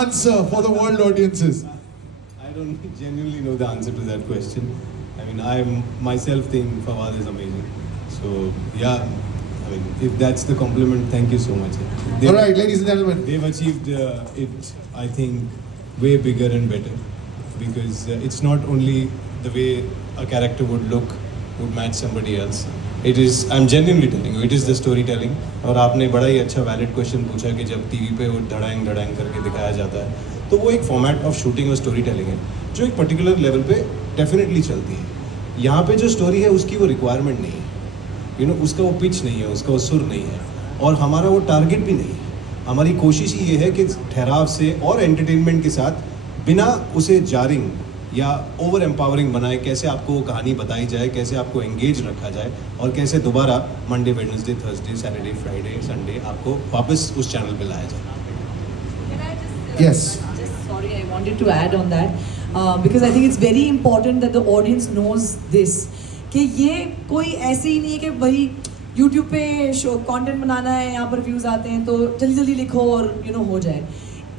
answer for the world audiences? I don't genuinely know the answer to that question. I mean, I myself think Fawad is amazing. So yeah, I mean, if that's the compliment, thank you so much. All right, ladies and gentlemen. They've achieved it, I think, way bigger and better, because it's not only the way a character would look would match somebody else. It is, I'm genuinely telling you, it is the storytelling. और आपने बड़ा ही अच्छा valid question पूछा कि जब TV पे वो धड़ांग धड़ांग करके दिखाया जाता है, तो वो एक फॉर्मेट ऑफ शूटिंग और स्टोरी टेलिंग है जो एक पर्टिकुलर लेवल पे डेफिनेटली चलती है. यहाँ पे जो स्टोरी है उसकी वो रिक्वायरमेंट नहीं है, उसका वो पिच नहीं है, उसका वो सुर नहीं है, और हमारा वो टारगेट भी नहीं है. हमारी कोशिश ये है कि ठहराव से और एंटरटेनमेंट के साथ, बिना उसे जारिंग या ओवर एम्पावरिंग बनाए, कैसे आपको वो कहानी बताई जाए, कैसे आपको एंगेज रखा जाए, और कैसे दोबारा Monday, Wednesday, Thursday, Saturday, Friday, Sunday आपको वापस उस चैनल पे लाया जाए. Yes. Sorry, I wanted to add on that because I think it's very important that the audience knows this कि ये कोई ऐसे ही नहीं है कि भाई YouTube पे शो कंटेंट बनाना है, यहाँ पर व्यूज आते हैं तो जल्दी जल्दी लिखो और हो जाए.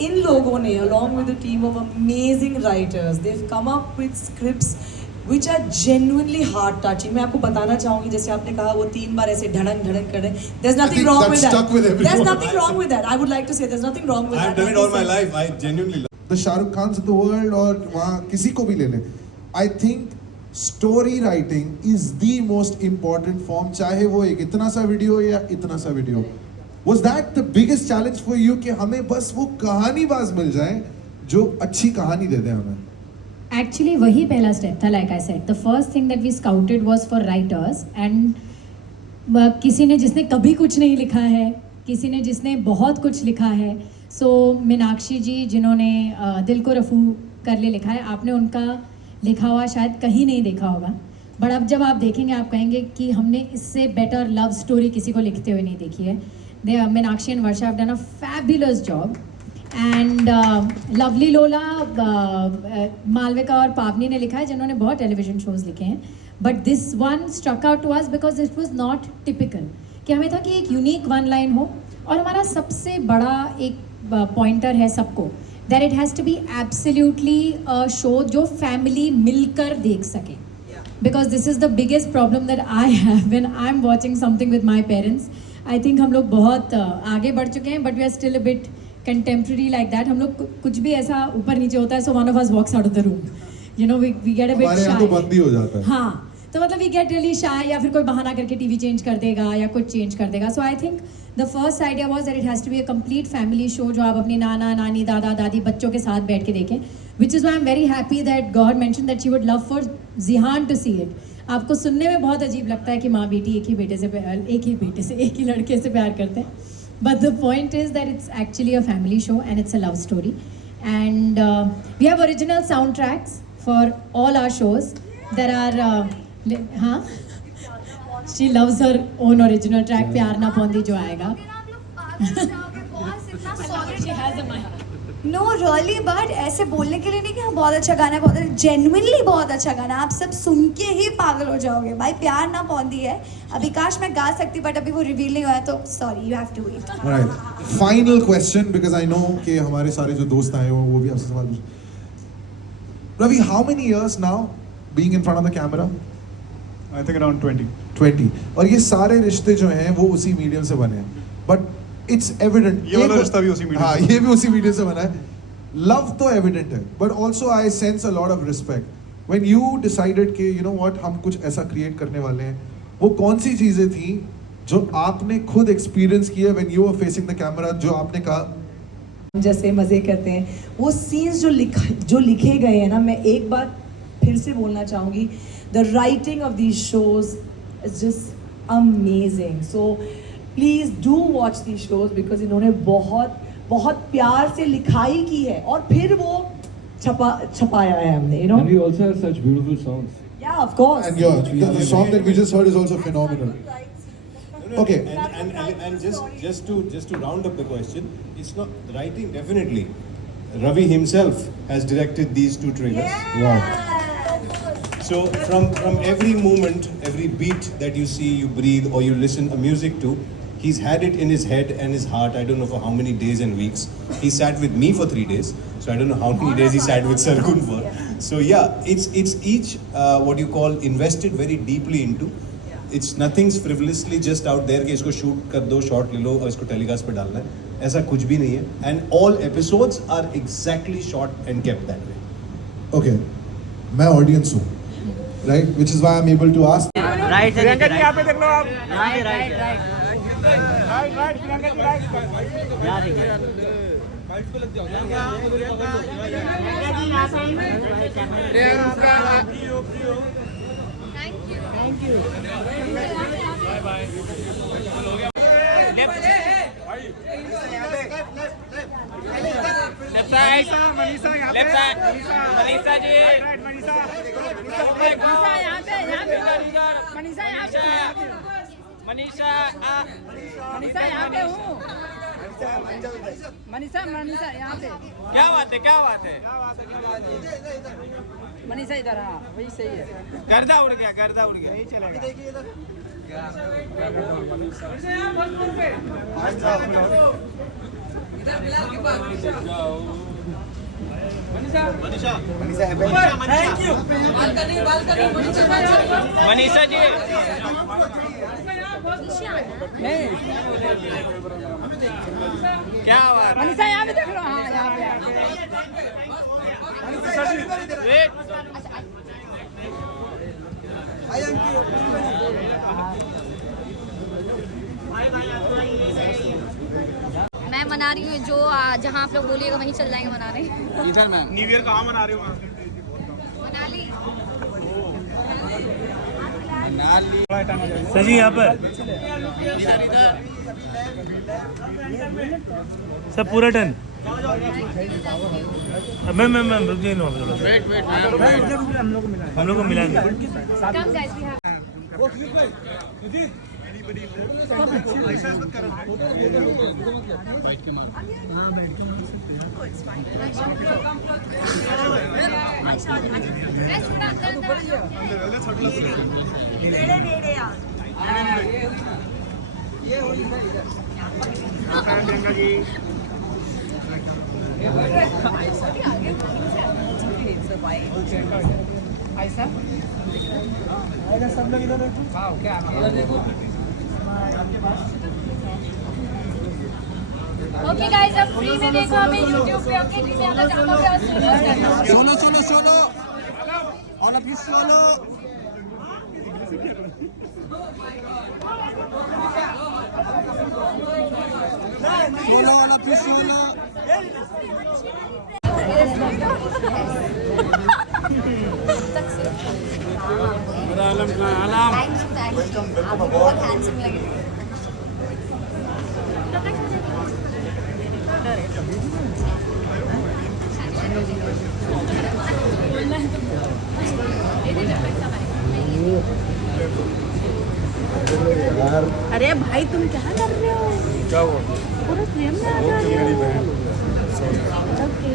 इन लोगों ने along with a team of amazing writers, they've come up with scripts which are genuinely heart touching. मैं आपको बताना चाहूँगी, जैसे आपने कहा वो 3 बार ऐसे धड़ंग धड़ंग कर रहे हैं. There's nothing wrong with that. There's nothing wrong with that. I would like to say there's nothing wrong with that. I've done it all my life. I genuinely love. The Shahrukh Khans of the world और वहाँ किसी को भी ले लें. I think story writing is the most important form, चाहे वो एक इतना सा वीडियो या इतना सा video. Was that the biggest challenge for you कि हमें बस वो कहानीबाज मिल जाए जो अच्छी कहानी दे दे हमें? Actually वही पहला स्टेप था. Like I said, the first thing that we scouted was for writers, and किसी ने जिसने कभी कुछ नहीं लिखा है, किसी ने जिसने बहुत कुछ लिखा है. So मीनाक्षी जी जिन्होंने दिल को रफू कर ले लिखा है, आपने उनका लिखा हुआ शायद कहीं नहीं देखा होगा, बट अब जब आप देखेंगे आप कहेंगे कि हमने इससे बेटर लव स्टोरी किसी को लिखते हुए नहीं देखी है. Meenakshi and Varsha have done a fabulous job, and Lovely Lola, Malvika और पावनी ने लिखा है जिन्होंने बहुत टेलीविजन शोज लिखे हैं. But this one struck out to us because it was not typical, कि हमें था कि एक यूनिक वन लाइन हो, और हमारा सबसे बड़ा एक पॉइंटर है सबको, that it has to be absolutely a show जो फैमिली मिलकर देख सके. Because this is the biggest problem that I have when I am watching something with my parents. I think हम लोग बहुत आगे बढ़ चुके हैं, but we are still a bit contemporary like that. हम लोग कुछ भी ऐसा ऊपर नीचे होता है, so one of us walks out of the room, we get a bit शाय. बंद ही हो जाता है. हाँ, तो मतलब वी गेट रियली शाय, या फिर कोई बहाना करके टीवी चेंज कर देगा या कुछ चेंज कर देगा. So I think the first idea was that it has to be a complete family show जो आप अपनी नाना नानी दादा दादी बच्चों के साथ बैठ के देखें. Which is why I am very happy that God mention that she would love for Jihan to see it. आपको सुनने में बहुत अजीब लगता है कि माँ बेटी एक ही लड़के से प्यार करते हैं, but the point is that it's actually a family show and it's a love story. And we have original sound tracks for all our shows. There are हाँ, she loves her own original track, प्यार ना पौंदी जो आएगा. No really, but ऐसे बोलने के लिए नहीं कि हाँ बहुत अच्छा गाना है, बहुत जेन्युइनली बहुत अच्छा गाना है. आप सब सुन के ही पागल हो जाओगे भाई. प्यार ना पौंदी है. अभी काश मैं गा सकती, बट अभी वो रिवील नहीं हुआ है, तो sorry, you have to wait. Right. Final question, because I know कि हमारे सारे जो दोस्त आए हो वो भी आपसे सवाल पूछ. Ravi, how many years now being in front of the camera? I think around 20. 20. और ये सारे रिश्ते जो हैं वो उसी मीडियम से बने हैं, बट इट्स एविडेंट ये वाला रिश्ता भी उसी मीडियम हाँ, से. ये भी उसी मीडियम से बना है. लव तो एविडेंट है, but also I sense a lot of respect when you decided कि यू नो व्हाट, हम कुछ ऐसा क्रिएट करने वाले हैं. वो कौन सी चीजें थी जो आपने खुद एक्सपीरियंस किया when you were facing the camera, जो आपने कहा जैसे मज़े करते हैं वो सीन्स जो लिखे गए हैं ना, मैं एक बार फिर से बोलना चाहूँगी, the writing of these shows is just amazing. So please do watch these shows because इन्होंने बहुत बहुत प्यार से लिखाई की है और फिर वो छपाया है हमने, And we also have such beautiful songs. Yeah, of course. and the song that we just heard is also phenomenal. Okay. And just to round up the question, it's not writing, definitely. Ravi himself has directed these 2 trailers. Wow. So from every moment, every beat that you see, you breathe, or you listen a music to, He's had it in his head and his heart, I don't know for how many days and weeks. He sat with me for 3 days, so I don't know how many days he sat with Sargun for. So yeah, it's each what you call invested very deeply into. It's nothing's frivolously just out there कि इसको shoot कर दो, shot ले लो और इसको telecast पे डालना है. ऐसा कुछ भी नहीं है. And all episodes are exactly shot and kept that way. Okay, मैं audience हूँ, right? Which is why I'm able to ask. Right से प्रियंका जी यहाँ पे देख लो आप right right right right right Priyanka ji right यहाँ देखिए thank you bye bye left side Manisha यहाँ पे मनीषा जी मनीषा यहाँ पे मनीषा यहाँ पे मनीषा यहाँ पे हूँ मनीषा यहाँ पे क्या बात है मनीषा इधर हाँ वही सही है गर्दा उड़ गया यही चलेगा थैंक यू मनीषा जी नहीं क्या बात मनीषा यहाँ पे देख लो हाँ यहाँ पे मैं मना रही हूँ जो जहाँ आप लोग बोलिएगा वहीं चल जाएंगे मनाने। इधर मैम न्यू ईयर कहाँ मना रही हो मनाली सर जी यहाँ पर सब पूरा डन मैम रुक जाइए हम लोग को मिलाएंगे प्रियंका जी सब लोग इधर ओके गाइस, अब फ्री में देखो हमें YouTube पे। ओके जी, मैं जाता हूं और solo all of you solo all of you solo आप बहुत हैंडसम लगे। अरे भाई तुम क्या कर रहे हो? क्या हुआ? पूरा फ्रेम में आ जा रहे हो। ओके।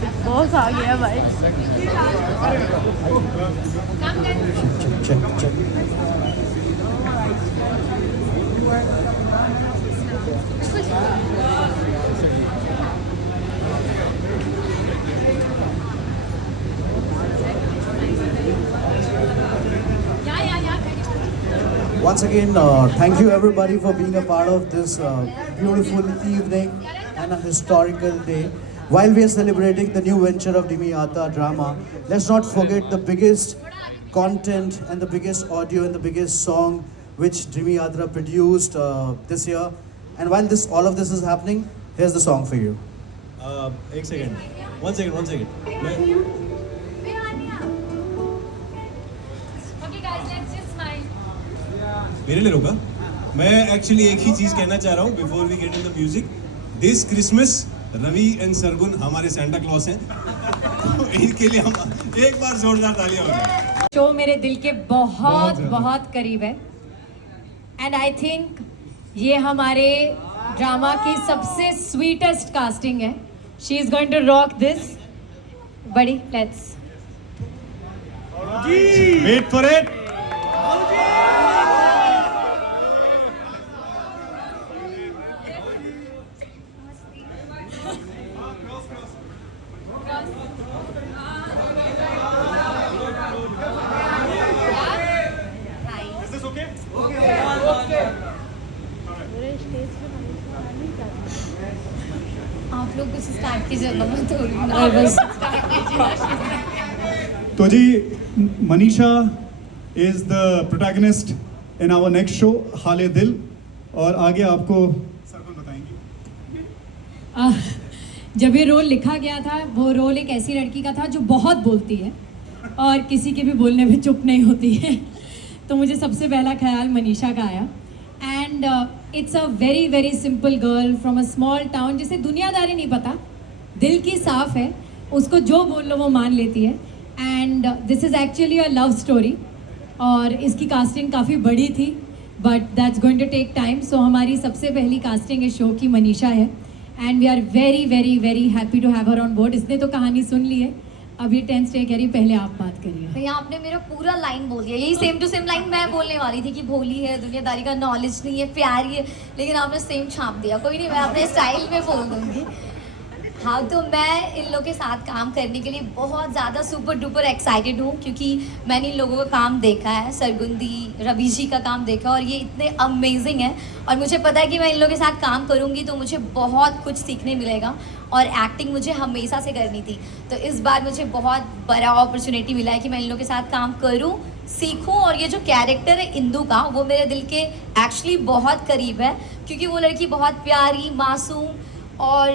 बिग बॉस आ गया भाई। Once again, thank you everybody for being a part of this beautiful evening and a historical day. While we are celebrating the new venture of Dhimi Atra drama, let's not forget the biggest content and the biggest audio and the biggest song which Dhimi Atra produced this year. And while all of this is happening, here's the song for you. एक second, one second. Okay guys, let's just smile. मेरे लिए रुका। मैं actually एक ही चीज कहना चाह रहा हूँ before we get in the music. This Christmas Ravi and Sargun हमारे सेंटा क्लॉस हैं। तो इनके लिए हम एक बार जोरदार तालियां हो जाए। शो मेरे दिल के बहुत बहुत करीब है। एंड आई थिंक ये हमारे ड्रामा की सबसे स्वीटेस्ट कास्टिंग है. She is going to rock this. बड़ी लेट्स. Wait for it. आप लोग कुछ स्टार्ट कीजिए ना, मैं थोड़ी नर्वस. तो जी, Manisha is the protagonist in our next show Haale Dil, और आगे आपको सरगुन बताएंगी. जब ये रोल लिखा गया था, वो रोल एक ऐसी लड़की का था जो बहुत बोलती है और किसी के भी बोलने में चुप नहीं होती है. तो मुझे सबसे पहला ख्याल मनीषा का आया. And it's a very very simple girl from a small town, जिसे दुनियादारी नहीं पता, दिल की साफ है, उसको जो बोल लो वो मान लेती है. And this is actually a love story, और इसकी कास्टिंग काफ़ी बड़ी थी, but that's going to take time. So हमारी सबसे पहली कास्टिंग इस शो की मनीषा है, and we are very very very happy to have her on board. इसने तो कहानी सुन ली है, अब ये 10 स्टे कह रही, पहले आप बात करिए. भैया आपने मेरा पूरा लाइन बोल दिया. यही सेम टू सेम लाइन मैं बोलने वाली थी कि भोली है, दुनियादारी का नॉलेज नहीं है, प्यारी है, लेकिन आपने सेम छाप दिया. कोई नहीं, मैं अपने स्टाइल में बोल दूंगी. हाँ, तो मैं इन लोगों के साथ काम करने के लिए बहुत ज़्यादा सुपर डुपर एक्साइटेड हूँ, क्योंकि मैंने इन लोगों का काम देखा है, सरगुन दी, रवि जी का काम देखा, और ये इतने अमेजिंग है. और मुझे पता है कि मैं इन लोगों के साथ काम करूँगी तो मुझे बहुत कुछ सीखने मिलेगा. और एक्टिंग मुझे हमेशा से करनी थी, तो इस बार मुझे बहुत बड़ा अपॉर्चुनिटी मिला है कि मैं इन लोगों के साथ काम करूँ, सीखूं. और ये जो कैरेक्टर है इंदु का, वो मेरे दिल के एक्चुअली बहुत करीब है, क्योंकि वो लड़की बहुत प्यारी, मासूम और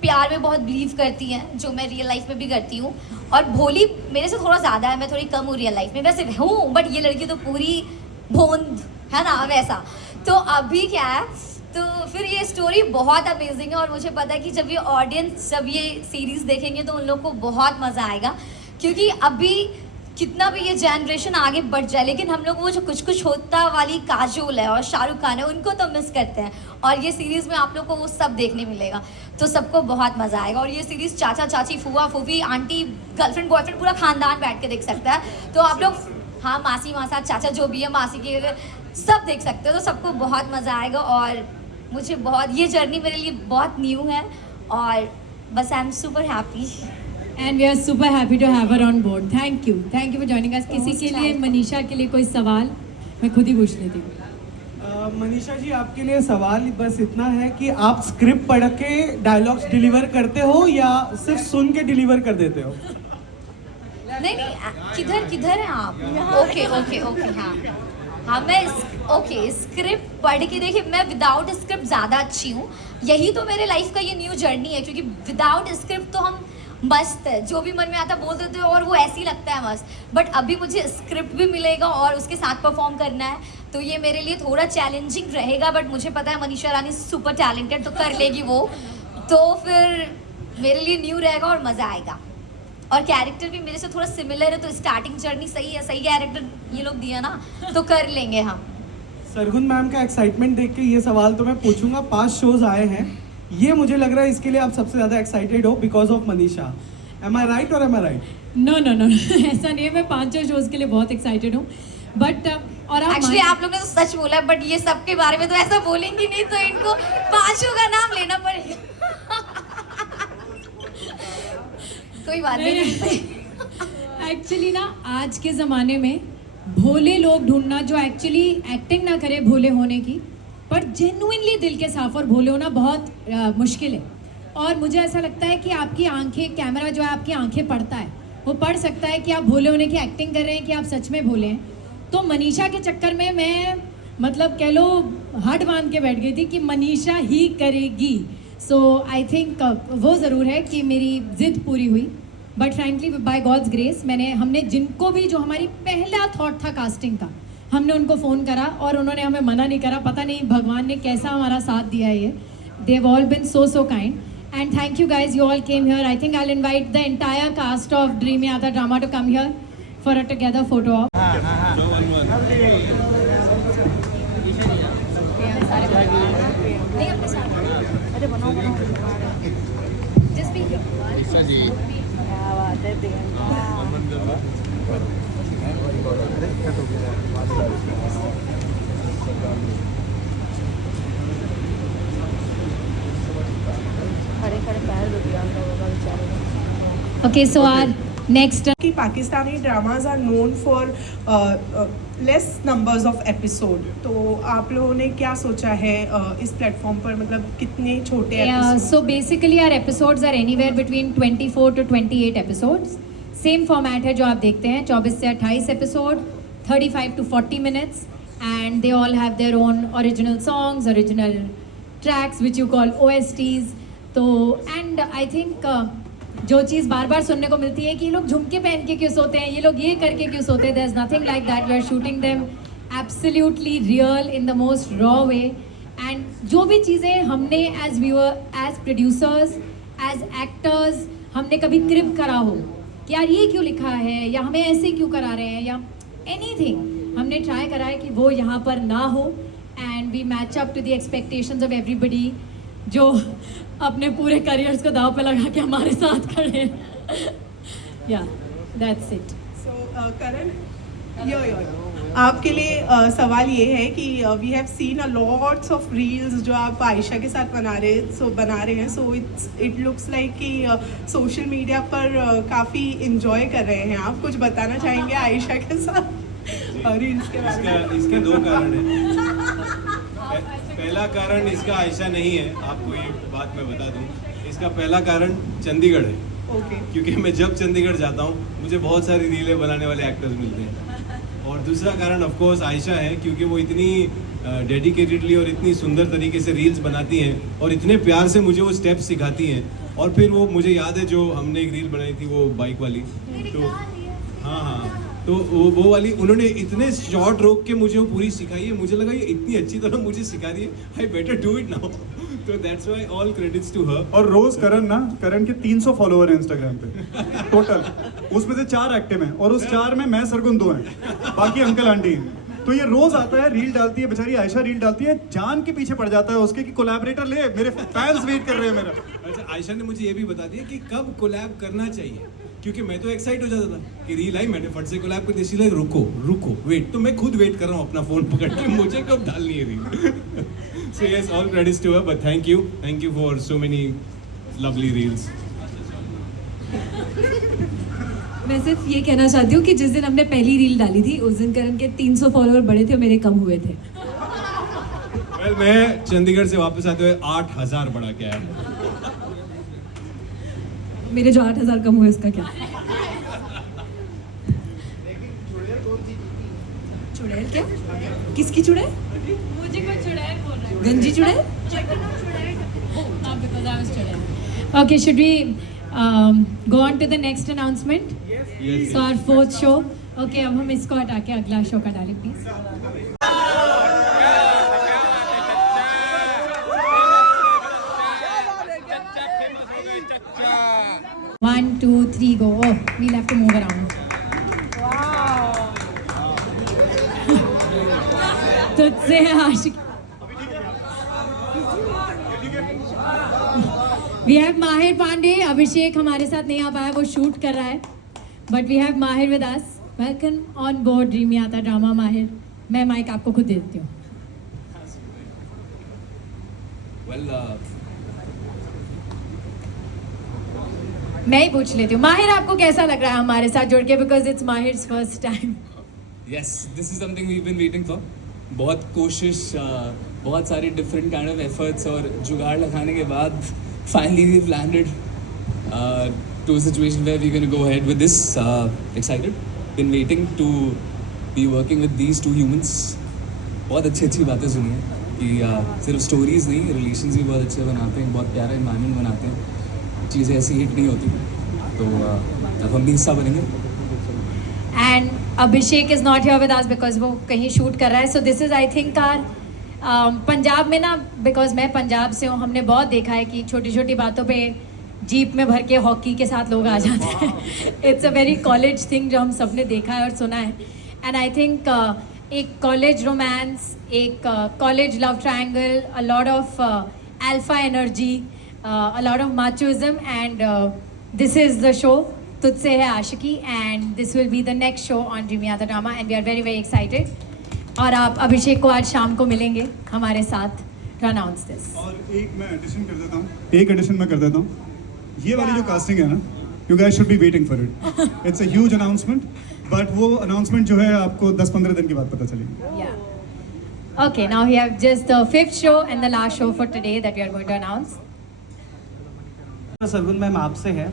प्यार में बहुत बिलीव करती हैं, जो मैं रियल लाइफ में भी करती हूँ. और भोली मेरे से थोड़ा ज़्यादा है, मैं थोड़ी कम हूँ रियल लाइफ में, वैसे हूँ, बट ये लड़की तो पूरी भोंद है ना, वैसा. तो अभी क्या है, तो फिर ये स्टोरी बहुत अमेजिंग है, और मुझे पता है कि जब ये ऑडियंस जब ये सीरीज़ देखेंगे तो उन लोग को बहुत मज़ा आएगा. क्योंकि अभी कितना भी ये जनरेशन आगे बढ़ जाए, लेकिन हम लोग वो जो कुछ कुछ होता वाली काजोल है और शाहरुख खान है, उनको तो मिस करते हैं. और ये सीरीज़ में आप लोग को वो सब देखने मिलेगा, तो सबको बहुत मज़ा आएगा. और ये सीरीज़ चाचा चाची, फूफा फूफी, आंटी, गर्लफ्रेंड बॉयफ्रेंड, पूरा खानदान बैठ के देख सकता है. तो आप लोग, हाँ, मासी मासा चाचा जो भी है, मासी के सब देख सकते हो, तो सबको बहुत मज़ा आएगा. और मुझे बहुत, ये जर्नी मेरे लिए बहुत न्यू है, और बस I am super happy. And we are super happy to have her on board. Thank you for joining us. किसी के लिए, मनीषा के लिए कोई सवाल? मैं खुद ही पूछ लेती हूँ. मनीषा जी, आपके लिए सवाल बस इतना है कि आप स्क्रिप्ट पढ़ के डायलॉग्स डिलीवर करते हो या सिर्फ सुन के डिलीवर कर देते हो? नहीं, किधर हैं आप? Okay okay okay. हाँ, मैं ओके, स्क्रिप्ट पढ़ के, देखिए मैं विदाउट स्क्रिप्ट ज़्यादा अच्छी हूँ. यही तो मेरे लाइफ का ये न्यू जर्नी है, क्योंकि विदाउट स्क्रिप्ट तो हम मस्त है, जो भी मन में आता बोल देते हो और वो ऐसे ही लगता है मस्त. बट अभी मुझे स्क्रिप्ट भी मिलेगा और उसके साथ परफॉर्म करना है, तो ये मेरे लिए थोड़ा चैलेंजिंग रहेगा. बट मुझे पता है मनीषा रानी सुपर टैलेंटेड, तो कर लेगी वो. तो फिर मेरे लिए न्यू रहेगा और मज़ा आएगा. और कैरेक्टर भी मेरे से थोड़ा सिमिलर है, तो स्टार्टिंग जर्नी सही है, सही कैरेक्टर ये लोग दिया ना, तो कर लेंगे हम. सरगुन मैम का एक्साइटमेंट देख के ये सवाल तो मैं पूछूंगा. 5 शोज आए हैं, ये मुझे लग रहा है इसके लिए आप सबसे ज़्यादा एक्साइटेड हो because of Manisha. Am I right और am I right? No no no, ऐसा नहीं है. मैं 5 शोज के लिए बहुत एक्साइटेड हूँ, बट और एक्चुअली आप लोग ने तो सच बोला, बट ये सब के बारे में तो ऐसा बोलेंगी नहीं, तो इनको 5 का नाम लेना पड़ेगा. कोई बात नहीं. एक्चुअली ना, आज के ज़माने में भोले लोग ढूंढना, जो एक्चुअली एक्टिंग ना करे भोले होने की, पर जेन्युइनली दिल के साफ और भोले होना बहुत मुश्किल है. और मुझे ऐसा लगता है कि आपकी आंखें, कैमरा जो है आपकी आंखें पढ़ता है, वो पढ़ सकता है कि आप भोले होने की एक्टिंग कर रहे हैं कि आप सच में भोले हैं. तो मनीषा के चक्कर में मैं, मतलब कह लो, हट बांध के बैठ गई थी कि मनीषा ही करेगी. सो आई थिंक वो ज़रूर है कि मेरी ज़िद पूरी हुई. But frankly by God's grace, हमने जिनको भी, जो हमारी पहला थॉट था कास्टिंग का, हमने उनको फ़ोन करा और उन्होंने हमें मना नहीं करा. पता नहीं भगवान ने कैसा हमारा साथ दिया है. ये they have all been so kind, and thank you guys, you all came here. I think I will invite the entire cast of Dreamiata drama to come here for a together photo op. Just be here. Okay, so our next कि Pakistani dramas are known for less numbers of episode, तो आप लोगों ने क्या सोचा है इस platform पर, मतलब कितने छोटे episodes? so basically our episodes are anywhere between 24 to 28 episodes. Same format है जो आप देखते हैं, 24 से 28 episode, 35 to 40 minutes, and they all have their own original songs, original tracks which you call OSTs. तो and I think जो चीज़ बार बार सुनने को मिलती है कि ये लोग झुमके पहन के क्यों सोते हैं, ये लोग ये करके क्यों सोते हैं, there is nothing like that. We are shooting them absolutely real in the most raw way. And जो भी चीज़ें हमने as viewer, as producers, as actors हमने कभी क्रिप करा हो कि यार ये क्यों लिखा है, या हमें ऐसे क्यों करा रहे हैं, या एनीथिंग हमने ट्राई करा है कि वो यहाँ पर ना हो. And we match up to the expectations of everybody जो अपने पूरे करियर्स को दाव पे लगा के हमारे साथ खड़े हैं. या दैट्स इट. सो करण, आपके लिए सवाल ये है कि we have seen a lots of reels जो आप आयशा के साथ बना रहे हैं. सो इट लुक्स लाइक कि सोशल मीडिया पर काफ़ी इंजॉय कर रहे हैं. आप कुछ बताना चाहेंगे आयशा के साथ रील्स के बारे में? इसके दो कारण हैं. पहला कारण इसका आयशा नहीं है, आपको ये बात मैं बता दूं. इसका पहला कारण चंडीगढ़ है. ओके. क्योंकि मैं जब चंडीगढ़ जाता हूँ मुझे बहुत सारी रीलें बनाने वाले एक्टर्स मिलते हैं. और दूसरा कारण ऑफ कोर्स आयशा है, क्योंकि वो इतनी डेडिकेटेडली और इतनी सुंदर तरीके से रील्स बनाती हैं और इतने प्यार से मुझे वो स्टेप्स सिखाती हैं. और फिर वो मुझे याद है जो हमने एक रील बनाई थी वो बाइक वाली, तो हाँ, तो वो वाली उन्होंने इतने शॉर्ट रोक के मुझे वो पूरी सिखाई है. मुझे लगा ये इतनी अच्छी तरह मुझे सिखा रही है, I better do it now. तो that's why all credits to her. और रोज करण के 300 फॉलोअर हैं इंस्टाग्राम पे टोटल. उसमें से 4 एक्टिव हैं और उस 4 में मैं सरगुन 2 हैं, बाकी अंकल आंटी हैं. तो ये रोज आता है, रील डालती है, बेचारी आयशा रील डालती है, जान के पीछे पड़ जाता है उसके कि कोलैबोरेटर ले, मेरे फैंस वेट कर रहे हैं मेरा. अच्छा, आयशा ने मुझे ये भी बता दिया कि कब कोलैब करना चाहिए, क्योंकि मैं तो एक्साइट हो जाता था कि रील आई, मैंने फट से कोलैब कर दी. इसलिए रुको वेट, तो मैं खुद वेट कर रहा हूँ अपना फोन पकड़ के, मुझे कब डालनी है reel. So yes, all credits to her, but thank you for so many lovely reels. मैं सिर्फ ये कहना चाहती हूँ कि जिस दिन हमने पहली रील डाली थी उस दिन करण के 300 फॉलोअर बड़े थे, मेरे कम हुए थे. Well, मैं चंडीगढ़ से वापस आते हुए 8000 बढ़ा के आया. मेरे जो 8000 कम हुए उसका क्या? चुड़ैल क्या? किसकी चुड़ैल? मुझे कोई चुड़ैल बोल रहा है. गंजी चुड़ैल? Because I was चुड़ैल. Okay, should we go on to the next announcement? Yes. So our 4th show. Okay, अब हम इसको हटा के अगला शो का डालें please. 1, 2, 3 go. Oh, we'll have to move around. तुझसे आशिक. We have Mahir Pandey. अभिषेक हमारे साथ नहीं आ पाया, वो शूट कर रहा है. But we have Mahir with us. Welcome on board dreamy आता ड्रामा. माहिर, मैं माइक आपको खुद दे देती हूँ. मैं ही पूछ लेती हूँ. माहिर, आपको कैसा लग रहा है हमारे साथ जुड़ के, because it's Mahir's first time. Yes, this is something we've been waiting for. बहुत कोशिश, बहुत सारी different kind of efforts और जुगाड़ लगाने के बाद finally we've landed to a situation where we're going to go ahead with this. Excited. Been waiting to be working with these two humans. बहुत अच्छी बातें सुनी हैं कि सिर्फ स्टोरीज नहीं, रिलेशंस भी बहुत अच्छे बनाते हैं, बहुत प्यारा इन्वायरमेंट बनाते हैं. चीज़ें ऐसी हिट नहीं होती, तो अब हम भी हिस्सा बनेंगे. And Abhishek is not here with us because वो कहीं शूट कर रहा है. So this is I think are Punjab में ना, बिकॉज मैं पंजाब से हूँ, हमने बहुत देखा है कि छोटी छोटी बातों पे जीप में भर के हॉकी के साथ लोग आ जाते हैं. It's a very college thing जो हम सब ने देखा है और सुना है. एंड आई थिंक एक कॉलेज रोमांस, एक college love triangle, a lot of alpha energy a lot of machoism, and this is the show तुझसे है आशिकी, and this will be the next show on Dreamy Aata Drama, and we are very very excited. और आप अभिषेक को आज शाम को मिलेंगे हमारे साथ to announce this. और एक मैं एडिशन कर देता हूँ, एक एडिशन मैं कर देता हूँ. ये वाली जो कास्टिंग है ना, you guys should be waiting for it. It's a huge announcement, but वो announcement जो है आपको 10-15 दिन के बाद पता चलेगी. Yeah. Okay, now we have just the 5th show and the last show for today that we are going to announce. Sargun ma'am आपसे है.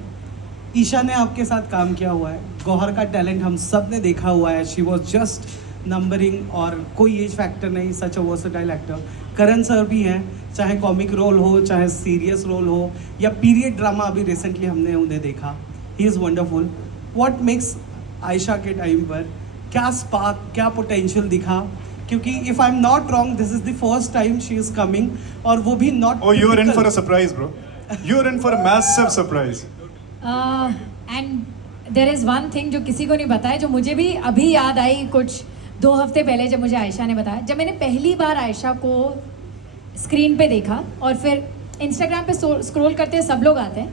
ईशा ने आपके साथ काम किया हुआ है. गौहर का टैलेंट हम सब ने देखा हुआ है. शी वॉज जस्ट नंबरिंग और कोई एज फैक्टर नहीं. Such a versatile actor. Karan sir भी हैं, चाहे कॉमिक रोल हो, चाहे सीरियस रोल हो, या पीरियड ड्रामा अभी रिसेंटली हमने उन्हें देखा. He is wonderful. What makes Ayesha के टाइम पर क्या स्पार्क, क्या पोटेंशियल दिखा? क्योंकि if I am not wrong this is the first time she is coming, और वो भी not. Oh, you are in for a surprise, bro. You are in for a massive surprise. And there is one thing जो किसी को नहीं पता है, जो मुझे भी अभी याद आई कुछ 2 हफ्ते पहले जब मुझे आयशा ने बताया. जब मैंने पहली बार आयशा को स्क्रीन पे देखा और फिर इंस्टाग्राम पे स्क्रॉल करते सब लोग आते हैं.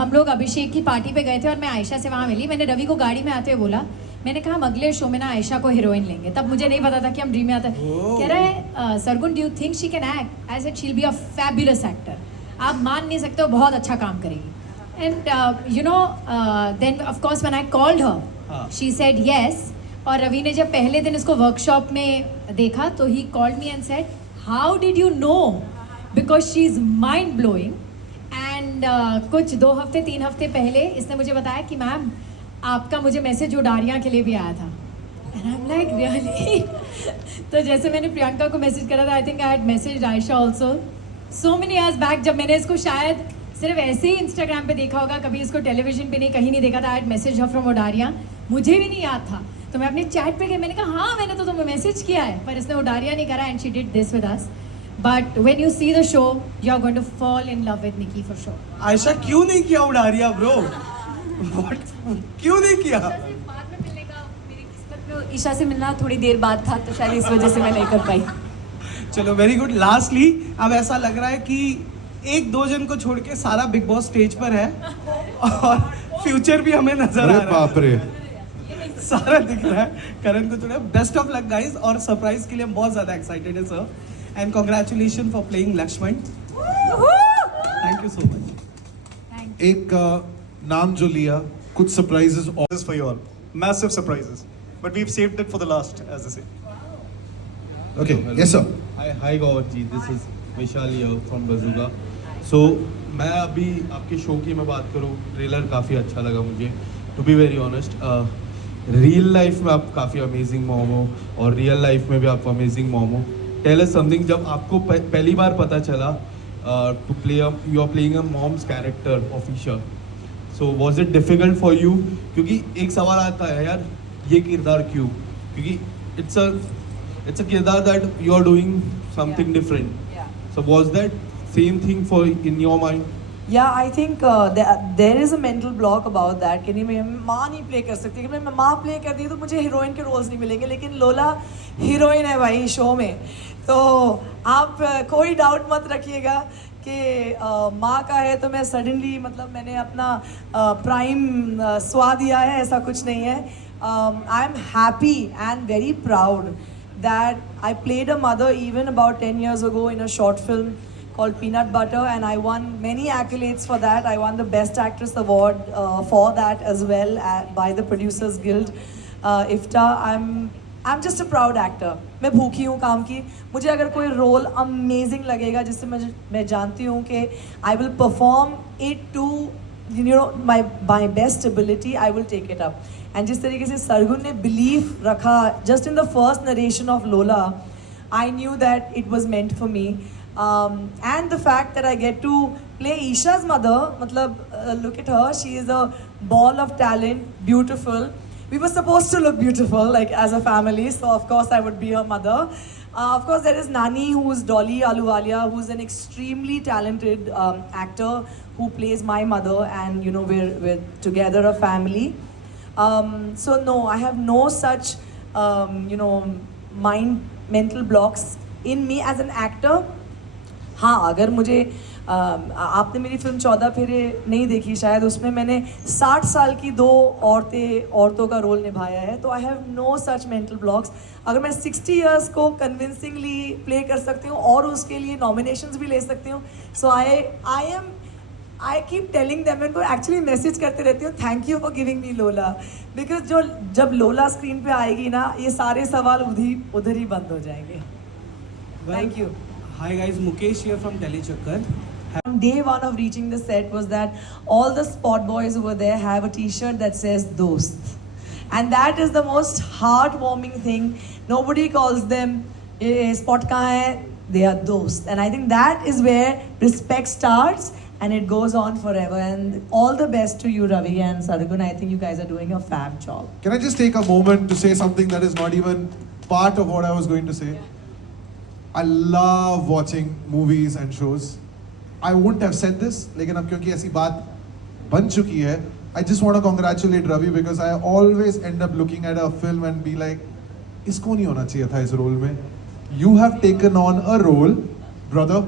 हम लोग अभिषेक की पार्टी पे गए थे और मैं आयशा से वहाँ मिली. मैंने रवि को गाड़ी में आते हुए बोला, मैंने कहा हम अगले शो में ना आयशा को हीरोइन लेंगे. तब मुझे नहीं पता था कि हम ड्रीम में आता है. कह रहा है Sargun, do you think she can act? I said she will be a fabulous actor. आप मान नहीं सकते हो, बहुत अच्छा काम करेगी. And you know then of course when I called her she said yes. और रवि ने जब पहले दिन इसको वर्कशॉप में देखा तो he called me and said how did you know, because she is mind blowing. And कुछ 2 हफ्ते 3 हफ्ते पहले इसने मुझे बताया कि मैम आपका मुझे मैसेज उडारियाँ के लिए भी आया था. And I am like really? तो जैसे मैंने प्रियंका को मैसेज करा था, आई think I had message Ayesha also so many years back, जब मैंने इसको शायद सिर्फ ऐसे ही इंस्टाग्राम पे देखा होगा, कभी इसको टेलीविजन पे नहीं, कहीं नहीं देखा था. I had message her from Udaariyaan. मुझे भी नहीं याद था, तो मैं अपने चैट पे गई, मैंने कहा हाँ मैंने तो तुम्हें मैसेज किया है, पर इसने उडारियाँ नहीं करा. And she did this with us. But when you see the show, you are going to fall in love with Nikki for sure. Ayesha क्यों नहीं किया उडारिया ब्रो? क्यों नहीं किया? बाद में मिलने का मेरी किस्मत में ईशा से मिलना थोड़ी देर बाद था, तो शायद इस वजह से मैं नहीं कर पाई. चलो वेरी गुड. लास्टली अब ऐसा लग रहा है कि 1-2 जन को छोड़ के सारा बिग बॉस स्टेज पर है और फ्यूचर भी हमें नजर आ अरे रहा बाप रे. है. सारा दिख रहा है. करण को थोड़ा बेस्ट ऑफ लक गाइस, और सरप्राइज के लिए हम बहुत ज्यादा एक्साइटेड है sir. And congratulation for playing Lakshman. Thank you so much. एक नाम जो लिया, कुछ सरप्राइजेस और This is for you all. Massive surprises. But we've saved it for the last, as they say. Okay. Yes sir. Hi Gaur ji, this is Vishal here from Bazooka. So मैं अभी आपके show की मैं बात करूँ, ट्रेलर काफ़ी अच्छा लगा मुझे. To be very honest, real life में आप काफ़ी अमेजिंग मॉम हो और रियल लाइफ में भी आप अमेजिंग मॉम हो. टेल अस समथिंग, जब आपको पहली बार पता चला to play you are playing a mom's character of Isha, so was it difficult for you? क्योंकि एक सवाल आता है यार, ये किरदार क्यों? क्योंकि इट्स अ किरदार that you are doing something different. So was that same thing for in your mind? Yeah, I think there is a mental block about that कि नहीं मैं माँ नहीं प्ले कर सकती. कि मैं माँ प्ले करती तो मुझे हीरोइन के रोल्स नहीं मिलेंगे, लेकिन लोला हीरोइन है भाई शो में. तो आप कोई डाउट मत रखिएगा कि माँ का है तो मैं सडनली, मतलब मैंने अपना प्राइम स्वाद दिया है, ऐसा कुछ नहीं है. I am happy and very proud that I played a mother even about 10 years ago in a short film called Peanut Butter, and I won many accolades for that. I won the Best Actress award for that as well by the Producers Guild, IFTA. I'm just a proud actor. मैं भूखी हूँ काम की. मुझे अगर कोई role amazing लगेगा जिससे मैं जानती हूँ कि I will perform it to my best ability, I will take it up. And जिस तरीके से सरगुन ने बिलीफ रखा just in the first narration of Lola, I knew that it was meant for me. And the fact that I get to play Isha's mother, matlab, look at her, she is a ball of talent, beautiful. We were supposed to look beautiful, like as a family, so of course I would be her mother. Of course there is Nani, who is Dolly Ahluwalia, who is an extremely talented actor who plays my mother, and we're together a family. So no, I have no such mental blocks in me as an actor. हाँ, अगर मुझे आपने मेरी film 14 फेरे नहीं देखी शायद, उसमें मैंने 60 साल की 2 औरतों का रोल निभाया है. तो I have no such mental blocks. अगर मैं 60 इयर्स को कन्विंसिंगली प्ले कर सकती हूँ और उसके लिए नॉमिनेशंस भी ले सकती हूँ, सो आई कीप टेलिंग देम, उनको एक्चुअली मैसेज करते रहती हूँ, thank you for giving me लोला. बिकॉज जब लोला स्क्रीन पे आएगी ना, ये सारे सवाल उधर ही बंद हो जाएंगे. Thank you. Hi guys, Mukesh here from Delhi Chakkar. From day one of reaching the set was that all the spot boys over there have a t-shirt that says Dost. And that is the most heartwarming thing. Nobody calls them spot kahan hai, they are Dost. And I think that is where respect starts and it goes on forever. And all the best to you, Ravi and Sargun. I think you guys are doing a fab job. Can I just take a moment to say something that is not even part of what I was going to say? I love watching movies and shows. I wouldn't have said this, लेकिन अब क्योंकि ऐसी बात बन चुकी है, I just want to congratulate Ravi because I always end up looking at a film and be like, इसको नहीं होना चाहिए था इस रोल में. You have taken on a role, brother,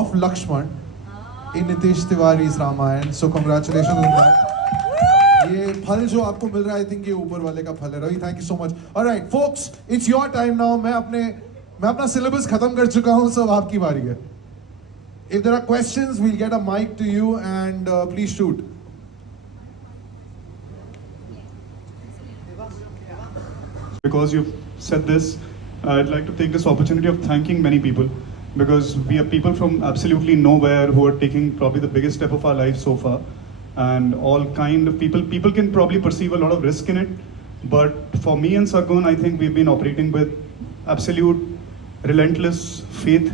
of Lakshman in Nitish Tiwari's Ramayan. So congratulations on that. ये फल जो आपको मिल रहा है, I think ये ऊपर वाले का फल है. Ravi, thank you so much. All right, folks, it's your time now. मैं अपना सिलेबस खत्म कर चुका हूं, सब आपकी बारी है. If there are questions, we'll get a mic to you and please shoot. Because you've said this, I'd like to take this opportunity of thanking many people, because we are people from absolutely nowhere who are taking probably the biggest step of our life so far, and all kind of people can probably perceive a lot of risk in it, but for me and Sargun, I think we've been operating with absolute relentless faith,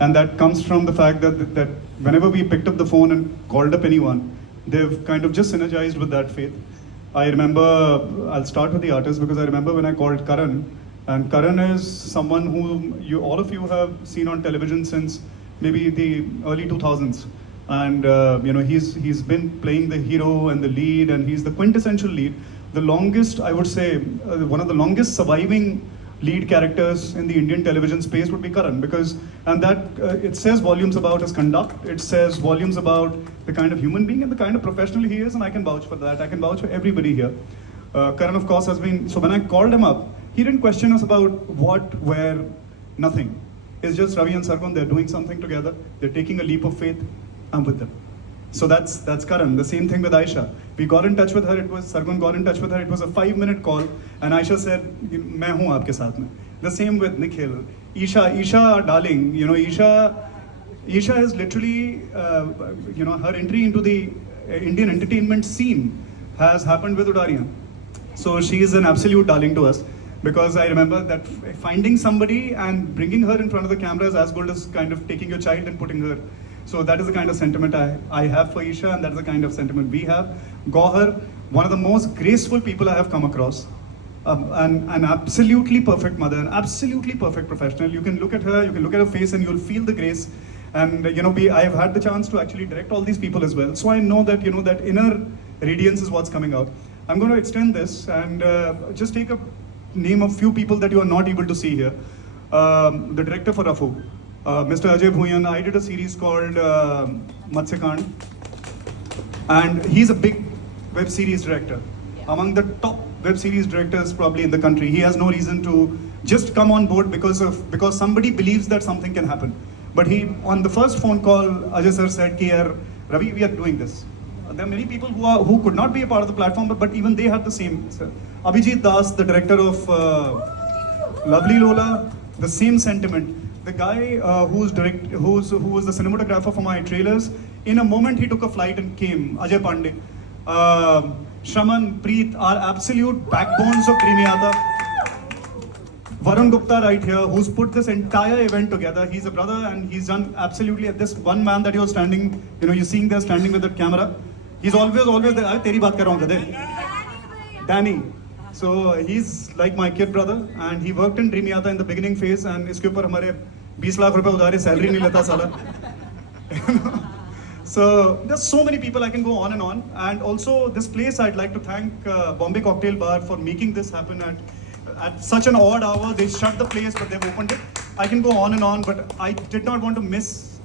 and that comes from the fact that whenever we picked up the phone and called up anyone, they've kind of just synergized with that faith. I remember, I'll start with the artist, because I remember when I called Karan, and Karan is someone who all of you have seen on television since maybe the early 2000s, and he's been playing the hero and the lead, and he's the quintessential lead. The longest, I would say, one of the longest surviving lead characters in the Indian television space would be Karan, because it says volumes about his conduct, it says volumes about the kind of human being and the kind of professional he is, and I can vouch for that. I can vouch for everybody here. Karan, of course, has been, so when I called him up, he didn't question us about what, where, nothing. It's just Ravi and Sargun, they're doing something together, they're taking a leap of faith, I'm with them. So that's Karan. The same thing with Aisha. We got in touch with her, Sargun got in touch with her, it was a 5-minute call, and Aisha said, मैं हूँ आपके साथ में. The same with Nikhil. Isha, darling, Isha is literally, her entry into the Indian entertainment scene has happened with Udariyan. So she is an absolute darling to us, because I remember that finding somebody and bringing her in front of the camera is as good as kind of taking your child and putting her. So that is the kind of sentiment I have for Isha, and that is the kind of sentiment we have. Gauhar, one of the most graceful people I have come across. An absolutely perfect mother, an absolutely perfect professional. You can look at her, you can look at her face, and you'll feel the grace. And I've had the chance to actually direct all these people as well. So I know that that inner radiance is what's coming out. I'm going to extend this and just take a name of few people that you are not able to see here. The director for Rafu, Mr. Ajay Bhuyan. I did a series called Matsyakand, and he's a big web series director, among the top web series directors probably in the country. He has no reason to just come on board because somebody believes that something can happen. But he, on the first phone call, Ajay sir said, Ravi, we are doing this. There are many people who could not be a part of the platform, but even they have the same. Abhijit Das, the director of Lovely Lola, the same sentiment. The guy who was the cinematographer for my trailers, in a moment he took a flight and came, Ajay Pandey. Shraman, Preet are absolute backbones of Creamiata. Varun Gupta right here, who's put this entire event together. He's a brother and he's done absolutely, this one man that you're standing, you're seeing there standing with the camera. He's always there. Teri baat kar raha hu, gadhe. Danny. So he's like my kid brother, and he worked in Creamiata in the beginning phase, and iske upar hamare 20 lakh rupees udhare salary nahi leta sala. So there's so many people, I can go on. And also this place, I'd like to thank Bombay Cocktail Bar for making this happen at such an odd hour. They shut the place, but they've opened it. I can go on, but I did not want to miss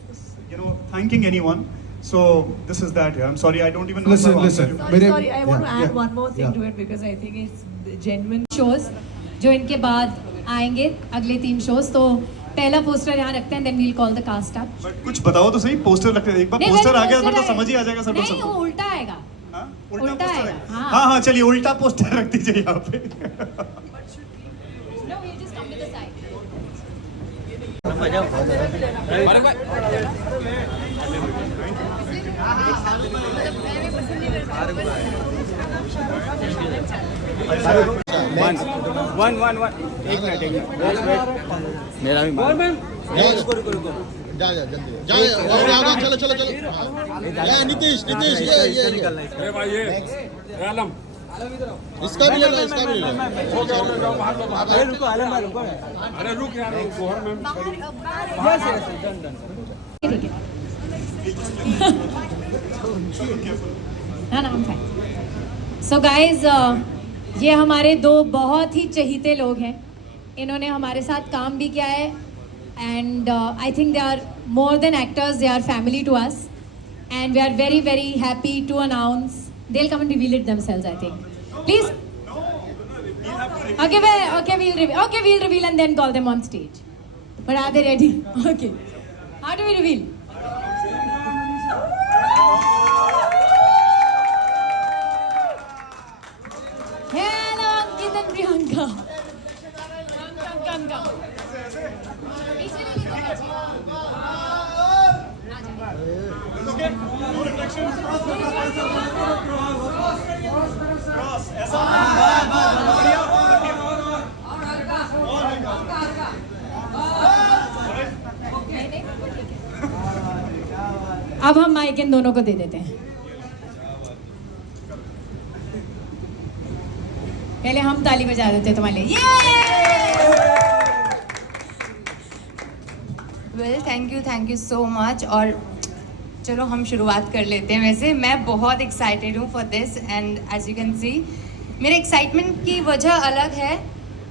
thanking anyone. So this is that. Yeah, I'm sorry, I don't even know. Listen, how to answer listen. you. Sorry, sorry, I want to Yeah, add yeah, one more thing yeah. to it because I think it's genuine. Shows जो इनके बाद आएंगे अगले 3 shows, तो पहला poster यहाँ रखते हैं, then we'll call the cast up. But कुछ बताओ तो सही, पोस्टर लगते हैं। एक बार पोस्टर आ गया फिर तो समझ ही आ जाएगा सबको। नहीं, वो उल्टा आएगा। हाँ? उल्टा पोस्टर आएगा, है। हाँ। हाँ हाँ, चलिए उल्टा पोस्टर रख दीजिए यहाँ पे। No, we'll just come to the side. One एक मिनट मेरा भी इसका भी लेना, इसका भी लेना। ठीक है। ना I'm fine. So guys, ये हमारे 2 बहुत ही चहीते लोग हैं। इन्होंने हमारे साथ काम भी किया है and I think they are more than actors, they are family to us and we are very very happy to announce they'll come and reveal it themselves, I think. Please. Okay, we'll reveal and then call them on stage. But are they ready? Okay. How do we reveal? Hello, Ankit and Priyanka. Come. अब हम mic इन दोनों को दे देते हैं। पहले हम ताली बजा देते हैं तुम्हारे लिए। Well thank you so much. और चलो हम शुरुआत कर लेते हैं। वैसे मैं बहुत एक्साइटेड हूँ for this and as you can see मेरे एक्साइटमेंट की वजह अलग है।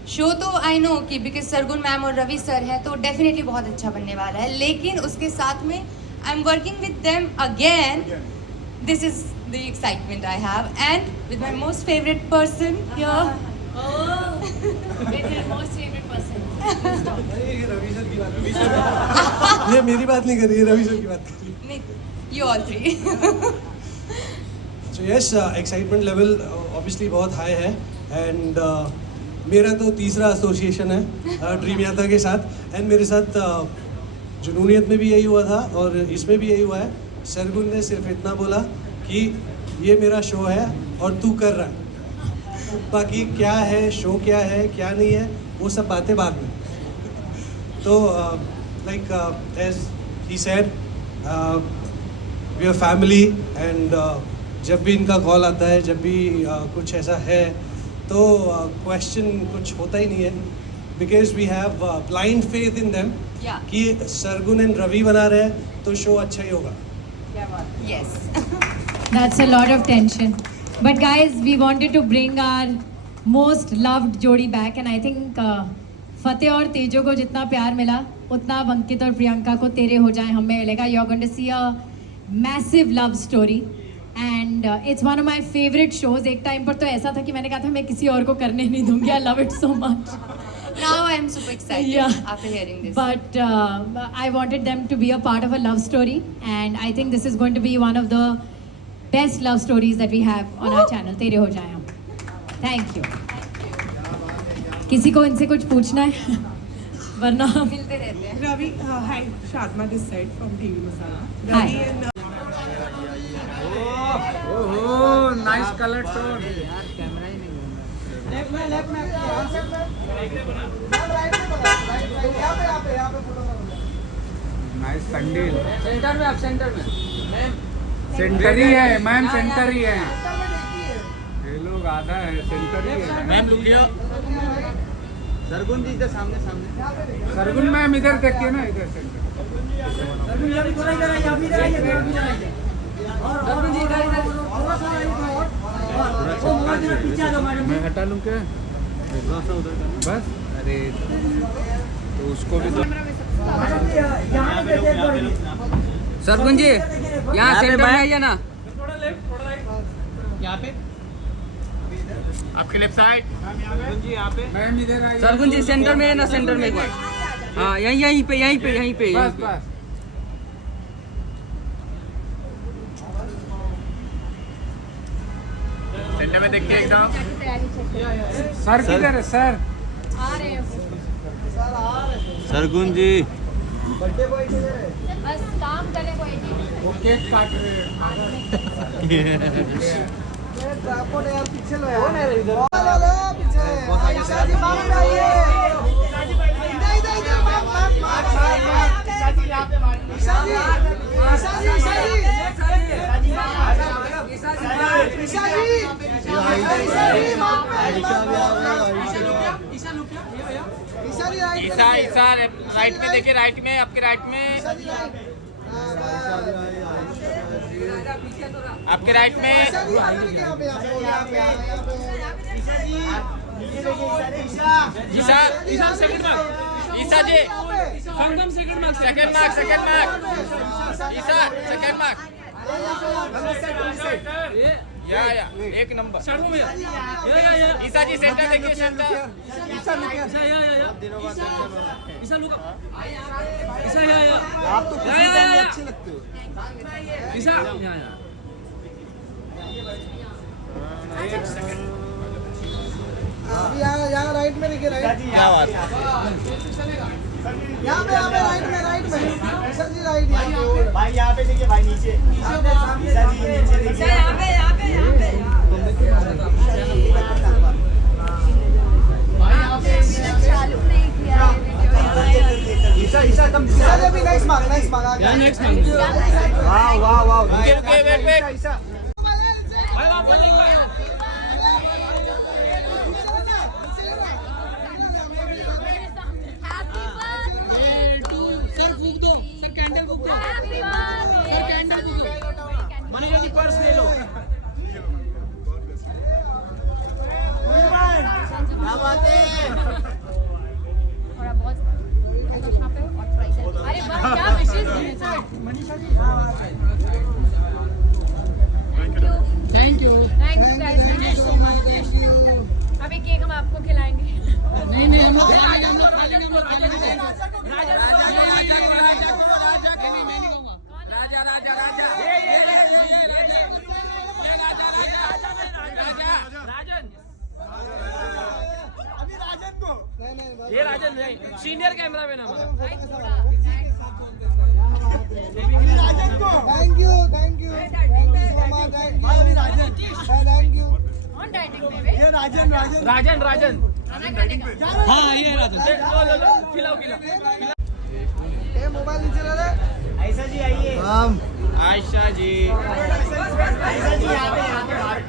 शो तो आई नो कि बिकॉज सरगुन मैम और रवि सर है तो डेफिनेटली बहुत अच्छा बनने वाला है, लेकिन उसके साथ में I am working with them again. This is the excitement I have and with my most favourite person here. ये मेरी बात नहीं कर रही है, रवि सर की बात कर रही नहीं, you all three. है। यस, एक्साइटमेंट लेवल ऑब्वियसली बहुत हाई है एंड मेरा तो तीसरा एसोसिएशन है ड्रीम यात्रा के साथ एंड मेरे साथ जुनूनियत में भी यही हुआ था और इसमें भी यही हुआ है। सरगुन ने सिर्फ इतना बोला कि ये मेरा शो है और तू कर रहा है, बाकी क्या है शो क्या है क्या नहीं है वो सब बातें बाद में। तो like as he said we are family and जब भी इनका कॉल आता है, जब भी कुछ ऐसा है तो क्वेश्चन कुछ होता ही नहीं है because we have blind faith in them कि सरगुन एंड रवि बना रहे हैं तो शो अच्छा ही होगा। Yes. That's a lot of tension. But guys, we wanted to bring our most loved जोड़ी back and I think फतेह और तेजो को जितना प्यार मिला उतना अब अंकित और प्रियंका को तेरे हो जाए हमें मिलेगा। You're going to see a massive love story and it's one of my favorite shows. एक टाइम पर तो ऐसा था कि मैंने कहा था मैं किसी और को करने नहीं दूंगी। I love it so much. Now I am super excited Yeah. after hearing this. But I wanted them to be a part of a love story and I think this is going to be one of the best love stories that we have on our channel. तेरे हो जाए हम। Thank you. किसी को इनसे कुछ पूछना है वरना मिलते रहते हैं। Ravi, hi, Shadma this side from TV Masala. Hi. Ravi and oh nice colour tone. Nice sandal. Centre में आप सेंटर में सेंटर ही है मैम, सेंटर ही है। ये लोग आधा है सेंटर ही है मैम। लुक लिया सरगुन जी इधर सामने सामने। सरगुन मैम इधर देखिए ना, इधर सेंटर। मैं हटा लूँ क्या बस? अरे तो उसको भी तो सरगुन जी यहाँ सेंटर में आइए ना, यहाँ पे आपकी लेफ्ट साइड। सरगुन जी सेंटर में है ना, सेंटर में एक बार। हाँ यहीं पे बस। सेंटर में देखिए एकदम। सर किधर है सर? सरगुन जी बस काम करने को वो केक काट रहे ईसा राइट में देखिए, राइट में, आपके राइट में, आपके राइट में। ईसा सेकंड मार्क, ईसा जी सेकंड मार्क, ईसा सेकंड मार्क। या एक नंबर। ईसा जी सेंटर देखिए, सेंटर। आप तो अच्छे लगते हो। अभी यहाँ राइट में देखिए, राइट क्या बात है। यहाँ पे राइट में सर जी, राइट भाई यहाँ पे देखिए, भाई नीचे चालू नहीं किया अभी नेक्स्ट मांग वाह रुके, वेट। पर्स ले लो। क्या बात है। थोड़ा बहुत अरे वाह क्या विशेष है sir. Thank you guys so much. अभी केक हम आपको खिलाएंगे। नहीं हम लोग खा लेंगे। ये राजन सीनियर कैमरा मैन हमारा। Thank you so much, thank you. ये राजन हाँ ये राजन। लो खिलाओ। ये मोबाइल नीचे ले ले। आयशा जी आइए। आयशा जी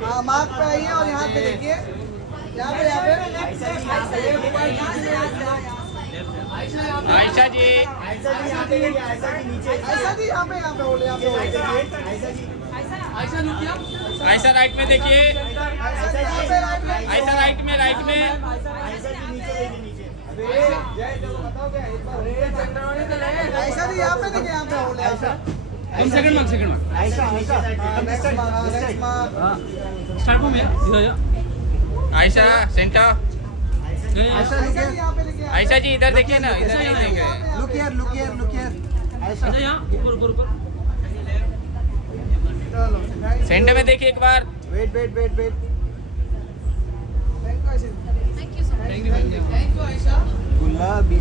हाँ मार्क पे आइए और यहाँ पे देखिए, यहाँ पे आयशा जी बोले आयशा राइट में देखिए, आयशा राइट में ऐसा नहीं, यहाँ पे देखिए, यहाँ पे बोले तुम सेकंड मार्क स्टार्ट हो गया। इधर जा आयशा सेंटर। यहाँ पे देखिए, आयशा जी इधर देखिए ना, इधर नहीं देख रहे। लुक हियर अच्छा यहाँ ऊपर सेंटर में देखिए एक बार। Wait thank you so much. गुलाबी